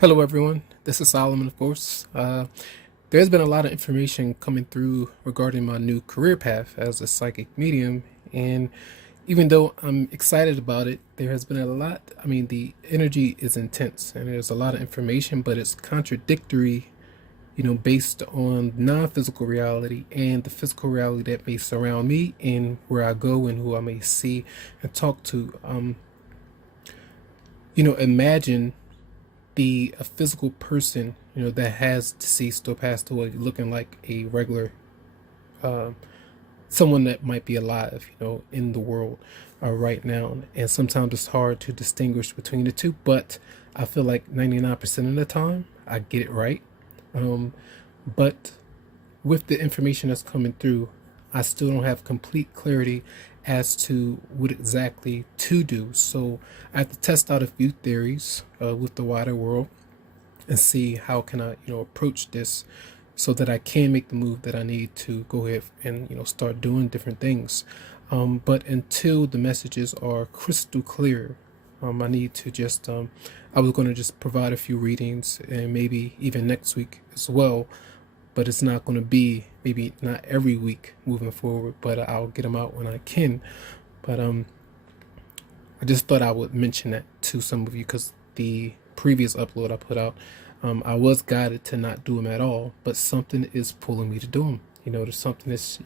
Hello, everyone. This is Solomon, of course. There's been a lot of information coming through regarding my new career path as a psychic medium. And even though I'm excited about it, there has been a lot. I mean, the energy is intense and there's a lot of information, but it's contradictory, based on non physical reality and the physical reality that may surround me and where I go and who I may see and talk to. Imagine a physical person, that has deceased or passed away, looking like a regular, uh, someone that might be alive, in the world right now. And sometimes it's hard to distinguish between the two, but I feel like 99% of the time I get it right. But with the information that's coming through, I still don't have complete clarity as to what exactly to do. So I have to test out a few theories with the wider world and see how can I, approach this so that I can make the move that I need to go ahead and, start doing different things. But until the messages are crystal clear, I need to just, I was going to just provide a few readings and maybe even next week as well, but it's not going to be, maybe not every week moving forward, but I'll get them out when I can. But I just thought I would mention that to some of you because the previous upload I put out, I was guided to not do them at all, but something is pulling me to do them. There's something that's,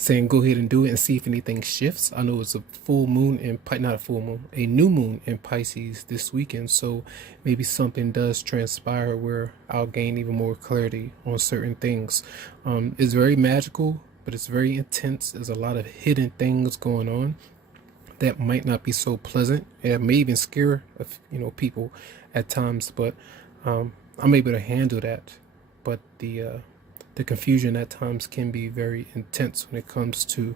saying go ahead and do it and see if anything shifts. I know it's a full moon in not a full moon, a new moon in Pisces this weekend, so maybe something does transpire where I'll gain even more clarity on certain things. It's very magical, but it's very intense. There's a lot of hidden things going on that might not be so pleasant. It may even scare people at times, but I'm able to handle that. But the confusion at times can be very intense when it comes to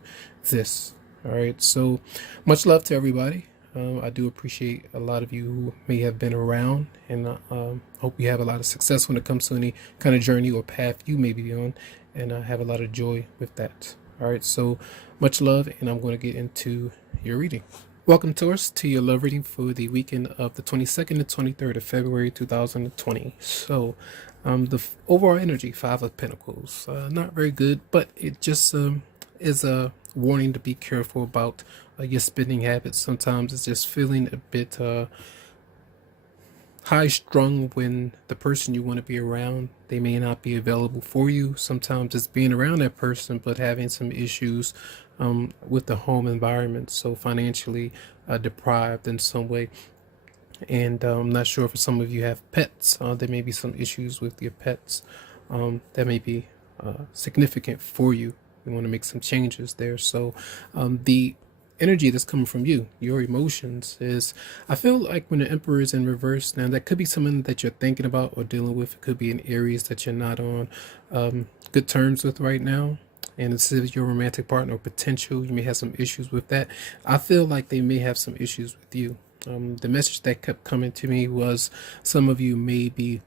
this. All right, so much love to everybody. I do appreciate a lot of you who may have been around, and hope you have a lot of success when it comes to any kind of journey or path you may be on, and I have a lot of joy with that. All right, so much love, and I'm going to get into your reading. Welcome, Taurus, to your love reading for the weekend of the 22nd to 23rd of February 2020. So, the overall energy, Five of Pentacles, not very good, but it just is a warning to be careful about your spending habits. Sometimes it's just feeling a bit high strung when the person you want to be around, they may not be available for you. Sometimes it's being around that person but having some issues with the home environment, so financially deprived in some way. And I'm not sure if some of you have pets. There may be some issues with your pets that may be significant for you. You want to make some changes there. So the energy that's coming from you, your emotions, is, I feel like when the Emperor is in reverse, now that could be someone that you're thinking about or dealing with. It could be in areas that you're not on good terms with right now. And this is your romantic partner or potential. You may have some issues with that. I feel like they may have some issues with you. The message that kept coming to me was some of you may be,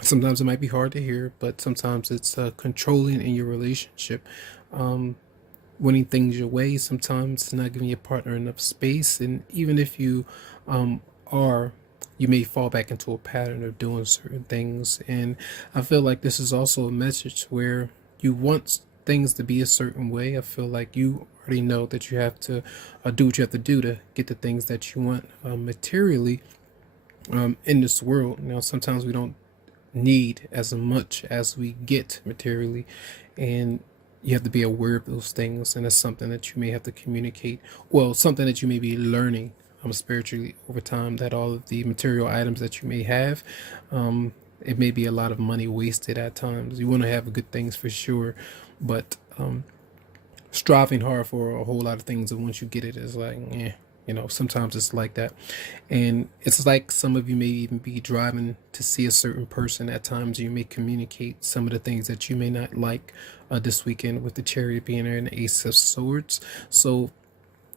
sometimes it might be hard to hear, but sometimes it's controlling in your relationship, winning things your way, sometimes not giving your partner enough space. And even if you are, you may fall back into a pattern of doing certain things. And I feel like this is also a message where you want things to be a certain way. I feel like you already know that you have to do what you have to do to get the things that you want materially in this world. Now, sometimes we don't need as much as we get materially, and you have to be aware of those things, and that's something that you may have to communicate, well, something that you may be learning spiritually over time, that all of the material items that you may have, it may be a lot of money wasted at times. You want to have good things for sure, but striving hard for a whole lot of things, and once you get it, it's like, sometimes it's like that. And it's like some of you may even be driving to see a certain person. At times you may communicate some of the things that you may not like this weekend, with the Chariot being there and the Ace of Swords. So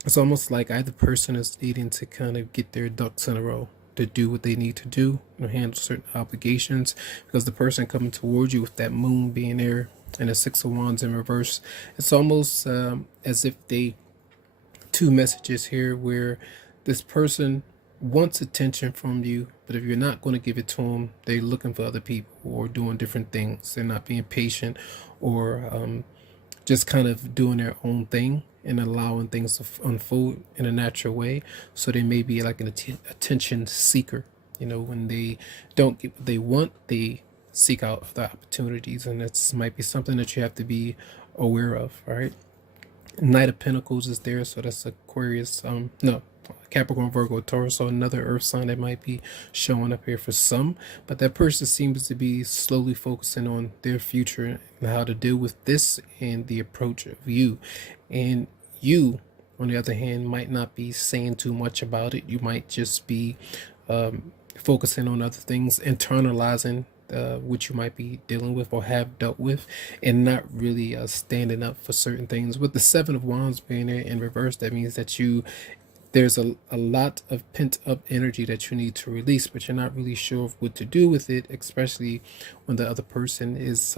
it's almost like either person is needing to kind of get their ducks in a row to do what they need to do, handle certain obligations, because the person coming towards you with that moon being there and the Six of Wands in reverse, it's almost as if they, two messages here where this person wants attention from you, but if you're not going to give it to them, they're looking for other people or doing different things. They're not being patient, or just kind of doing their own thing and allowing things to unfold in a natural way. So they may be like an attention seeker. When they don't get what they want, they seek out other opportunities, and that's might be something that you have to be aware of. All right. Knight of Pentacles is there, so that's Aquarius. No, Capricorn, Virgo, Taurus, so another Earth sign that might be showing up here for some. But that person seems to be slowly focusing on their future and how to deal with this and the approach of you. And you, on the other hand, might not be saying too much about it. You might just be focusing on other things, internalizing what you might be dealing with or have dealt with, and not really standing up for certain things. With the Seven of Wands being there in reverse, that means that there's a lot of pent up energy that you need to release, but you're not really sure of what to do with it, especially when the other person is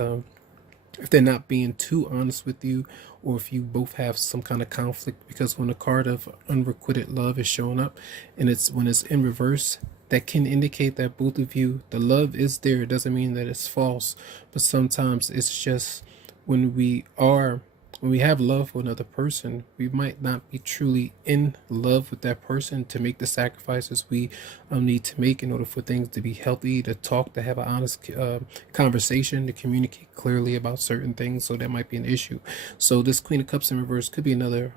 if they're not being too honest with you, or if you both have some kind of conflict. Because when the card of unrequited love is showing up, and when it's in reverse, that can indicate that both of you, the love is there. It doesn't mean that it's false, but sometimes it's just when we have love for another person, we might not be truly in love with that person to make the sacrifices we need to make in order for things to be healthy, to talk, to have an honest conversation, to communicate clearly about certain things. So that might be an issue. So this Queen of Cups in reverse could be another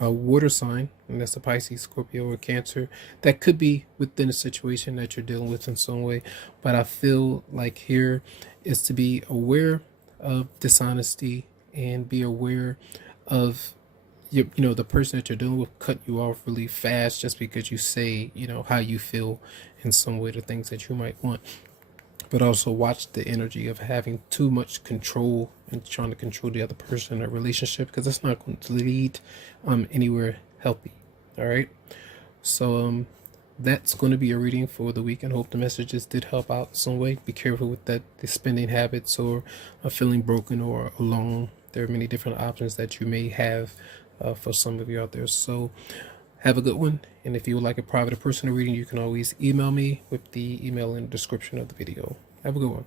a water sign, and that's a Pisces, Scorpio, or Cancer. That could be within a situation that you're dealing with in some way. But I feel like here is to be aware of dishonesty and be aware of the person that you're dealing with cut you off really fast just because you say how you feel in some way, the things that you might want. But also watch the energy of having too much control and trying to control the other person in a relationship, because it's not going to lead anywhere healthy. All right. So that's going to be a reading for the week, and hope the messages did help out some way. Be careful with the spending habits, or feeling broken or alone. There are many different options that you may have for some of you out there. So have a good one. And if you would like a private or personal reading, you can always email me with the email in the description of the video. Have a good one.